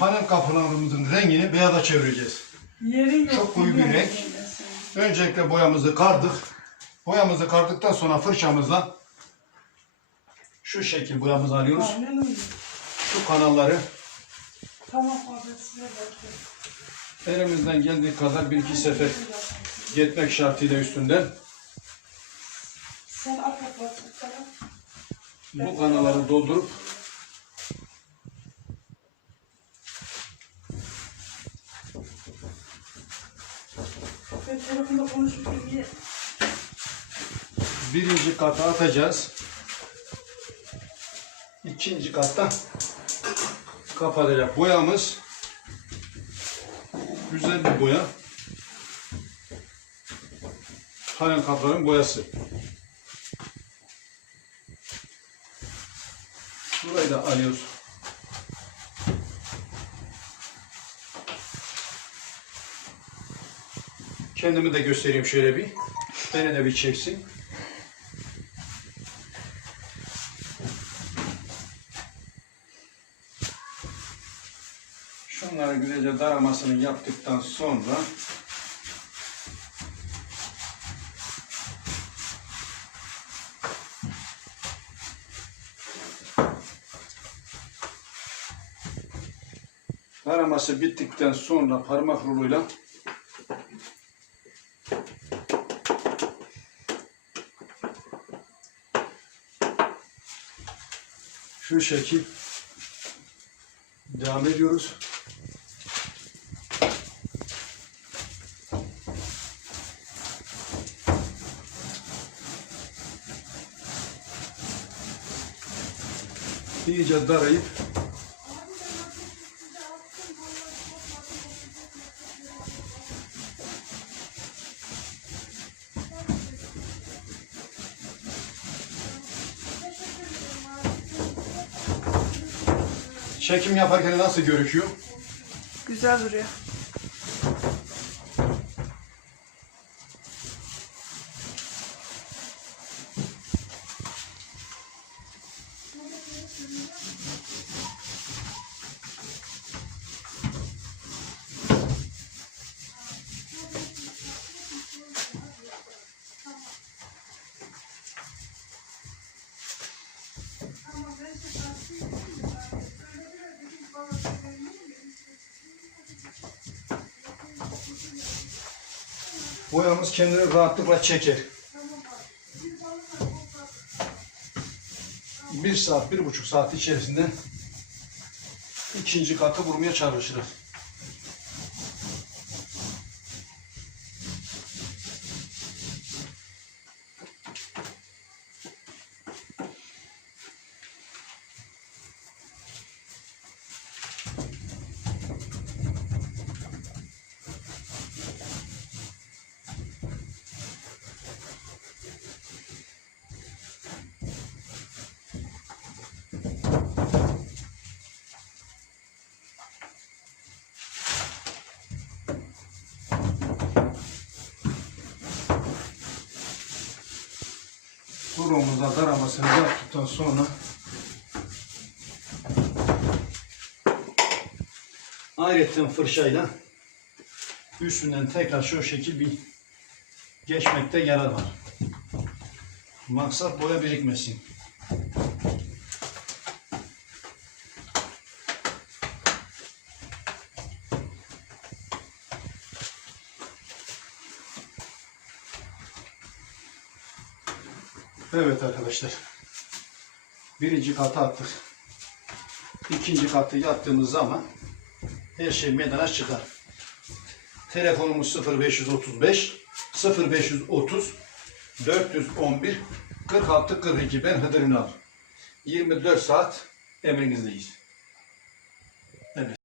hanım kapılarımızın rengini beyaza çevireceğiz. Yerin. Çok koyu bir renk. Öncelikle boyamızı kardık. Boyamızı kardıktan sonra fırçamızla şu şekil boyamızı alıyoruz. Aynen öyle. Şu kanalları Tamam abi size bakıyorum. elimizden geldiği kadar bir iki sefer geçmek şartıyla üstünden Sen at at at. bu kanalları doldurup Birinci kata atacağız. İkinci katta kapatacak boyamız güzel bir boya. Halen kapların boyası. Burayı da alıyoruz. Kendimi de göstereyim şöyle bir. Beni de bir çeksin. Şunları güzelce daramasını yaptıktan sonra daraması bittikten sonra parmak ruluyla şu şekil devam ediyoruz. İyice darayıp çekim yaparken nasıl görüküyor? Güzel duruyor. Boyamız kendini rahatlıkla çeker. Bir saat, bir buçuk saat içerisinde ikinci katı vurmaya çalışırız. Burumuza daramasını yaptıktan sonra ayrıca fırçayla üstünden tekrar şu şekil bir geçmekte yarar var. Maksat boya birikmesin. Evet arkadaşlar. Birinci katı attık. İkinci katı yaptığımız zaman her şey meydana çıkar. Telefonumuz 0535 0530 411 46 42 ben Hıdır Ünal. 24 saat emrinizdeyiz.